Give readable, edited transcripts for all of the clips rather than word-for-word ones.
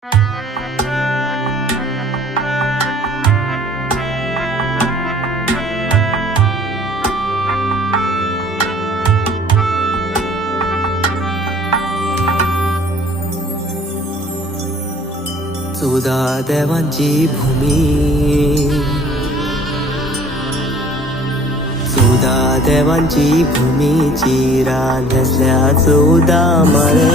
चौदा देवांची भूमी, चौदा देवांची भूमीची रांधल्या 14 माळे,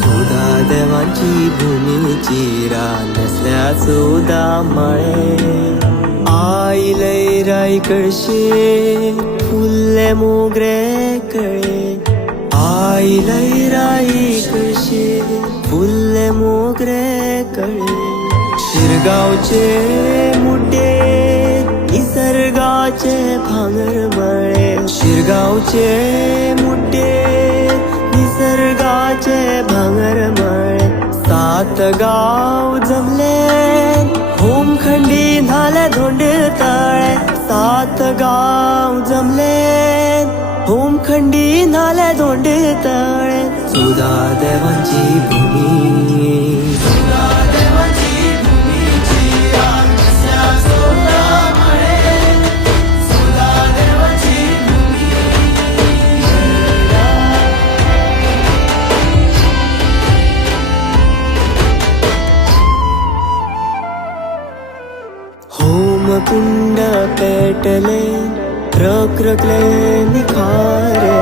चौदा देवांची भूमीची रांधल्या 14 माळे. आई लय राई कळशे फुलले मोगरे कळे, आई लय राई कळशे फुलले मोगरे कळे. शिरगावचे मुड्डे निसर्गाचे भांगरमळे, शिरगावचे मुड्डे निसर्गाचे भांगरमळे. 7 गाव जमले होमखंडी झाले धोंड तळे, 7 गाव जमले होमखंडी झाले धोंड तळे. 14 देवांची भूमी, 14 देवांची भूमीची रांधल्या 14 माळे, 14 देवांची भूमी. होमकुंड पेटले रखरखले निखारे,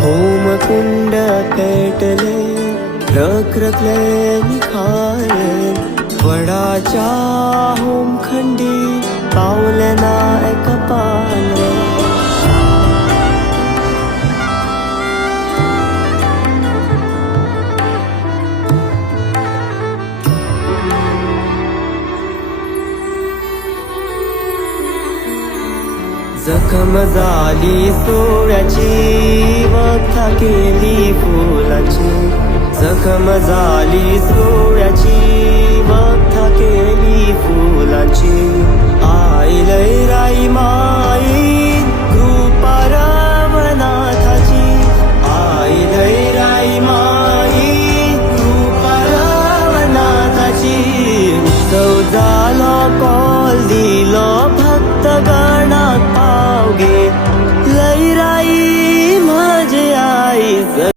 होमकुंड पेटले रखरखले निखारे. वडाच्या होमखंडी पावले ना एक पाने, जखम झाली सोळ्याची वखा केली फुलाची, जखम झाली सोळ्याची वखा केली फुलाची. आई लय राई माई कृपा रवनाथाची, आई लय राई माई कृपा रवनाथाची. उत्सव झालो कॉल दिलो भक्त गणात पावगे, लय राई माझे आई.